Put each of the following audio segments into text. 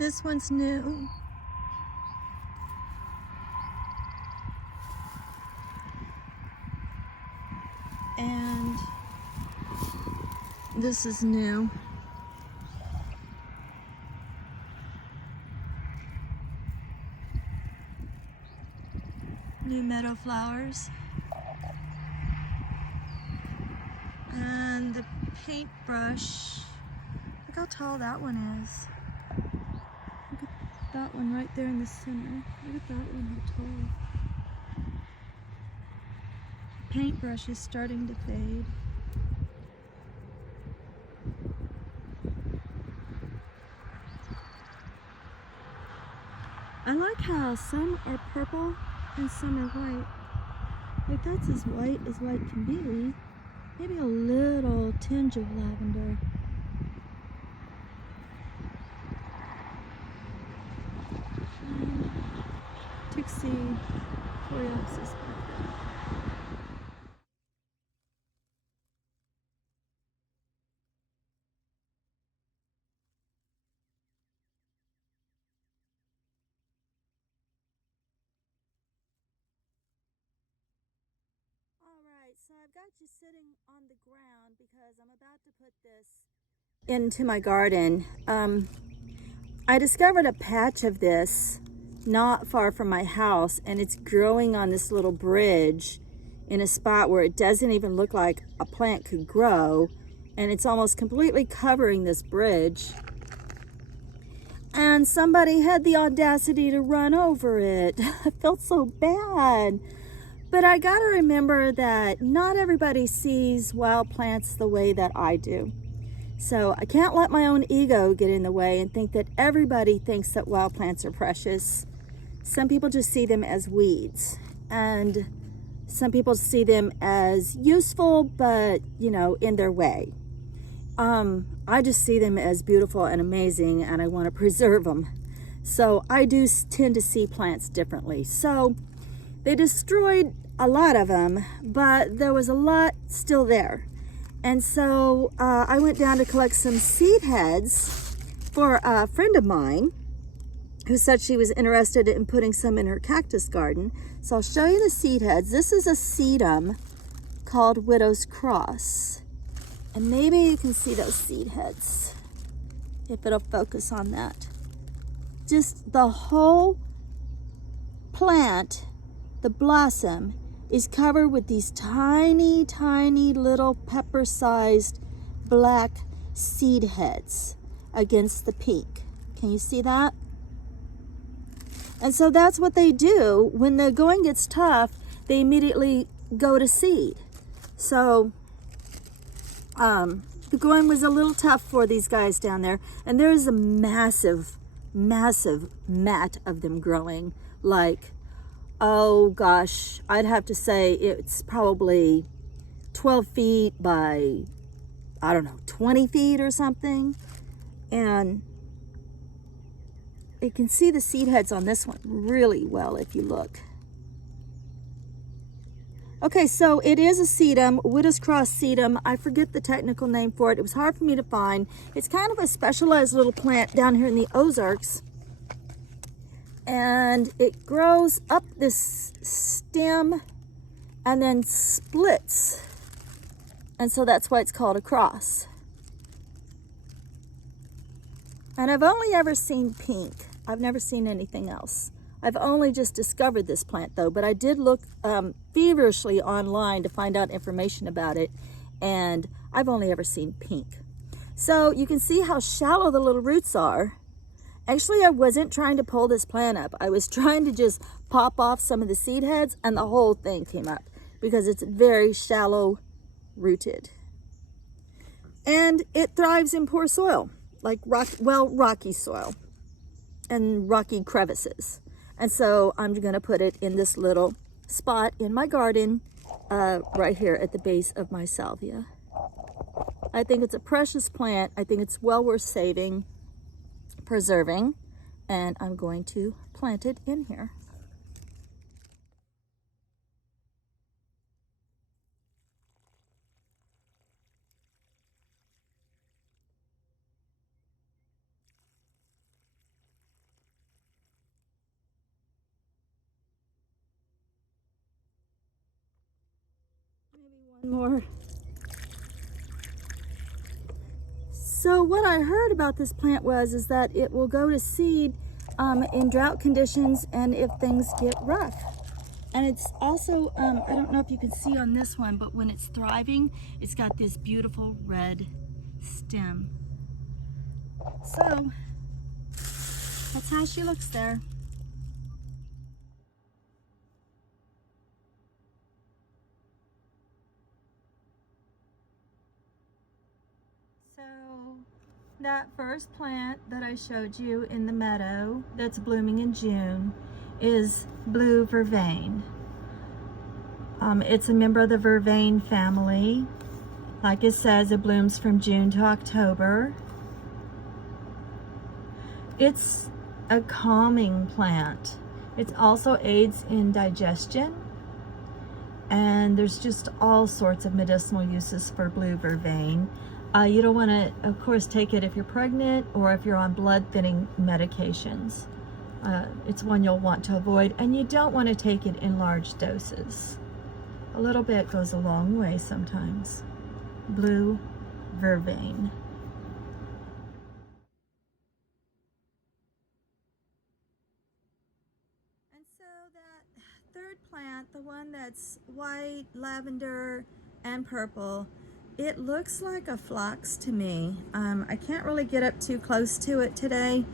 This one's new. And this is new. New meadow flowers. And the paintbrush, look how tall that one is. Look at that one right there in the center. Look at that one, how tall. The paintbrush is starting to fade. I like how some are purple and some are white. Like that's as white can be. Maybe a little tinge of lavender. Tixie Coreopsis. Alright, so I've got you sitting on the ground because I'm about to put this into my garden. I discovered a patch of this not far from my house, and it's growing on this little bridge in a spot where it doesn't even look like a plant could grow, and it's almost completely covering this bridge. And somebody had the audacity to run over it. I felt so bad. But I gotta remember that not everybody sees wild plants the way that I do. So I can't let my own ego get in the way and think that everybody thinks that wild plants are precious. Some people just see them as weeds, and some people see them as useful, but you know, in their way. I just see them as beautiful and amazing, and I want to preserve them. So I do tend to see plants differently. So they destroyed a lot of them, but there was a lot still there. And so I went down to collect some seed heads for a friend of mine who said she was interested in putting some in her cactus garden. So I'll show you the seed heads. This is a sedum called Widow's Cross. And maybe you can see those seed heads, if it'll focus on that. Just the whole plant, the blossom, is covered with these tiny, tiny little pepper-sized black seed heads against the pink. Can you see that? And so that's what they do. When the going gets tough, they immediately go to seed. So the going was a little tough for these guys down there. And there's a massive, massive mat of them growing. Like, oh gosh, I'd have to say it's probably 12 feet by, I don't know, 20 feet or something. And you can see the seed heads on this one really well if you look. Okay, so it is a sedum, Widow's Cross sedum. I forget the technical name for it. It was hard for me to find. It's kind of a specialized little plant down here in the Ozarks. And it grows up this stem and then splits. And so that's why it's called a cross. And I've only ever seen pink. I've never seen anything else. I've only just discovered this plant though, but I did look feverishly online to find out information about it, and I've only ever seen pink. So you can see how shallow the little roots are. Actually, I wasn't trying to pull this plant up. I was trying to just pop off some of the seed heads, and the whole thing came up because it's very shallow rooted. And it thrives in poor soil, like rocky soil and rocky crevices. And so I'm going to put it in this little spot in my garden right here at the base of my salvia. I think it's a precious plant. I think it's well worth saving, preserving, and I'm going to plant it in here. One more. So what I heard about this plant is that it will go to seed in drought conditions and if things get rough. And it's also, I don't know if you can see on this one, but when it's thriving, it's got this beautiful red stem. So that's how she looks there. So that first plant that I showed you in the meadow that's blooming in June is blue vervain. It's a member of the Vervain family. Like it says, it blooms from June to October. It's a calming plant. It also aids in digestion. And there's just all sorts of medicinal uses for blue vervain. You don't want to, of course, take it if you're pregnant or if you're on blood thinning medications. It's one you'll want to avoid, and you don't want to take it in large doses. A little bit goes a long way sometimes. Blue vervain. And so that third plant, the one that's white, lavender, and purple, it looks like a phlox to me. I can't really get up too close to it today.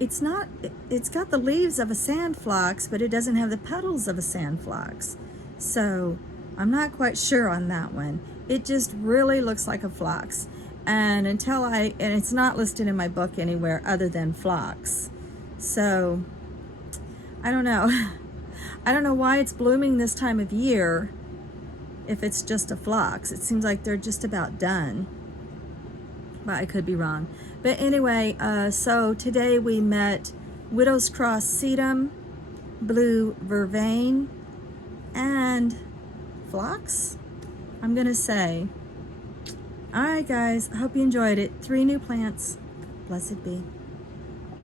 It's got the leaves of a sand phlox, but it doesn't have the petals of a sand phlox. So I'm not quite sure on that one. It just really looks like a phlox. And it's not listed in my book anywhere other than phlox. So I don't know. I don't know why it's blooming this time of year if it's just a phlox. It seems like they're just about done, but I could be wrong. But anyway, so today we met Widow's Cross sedum, blue vervain, and phlox, I'm gonna say. All right, guys, I hope you enjoyed it. 3 new plants. Blessed be.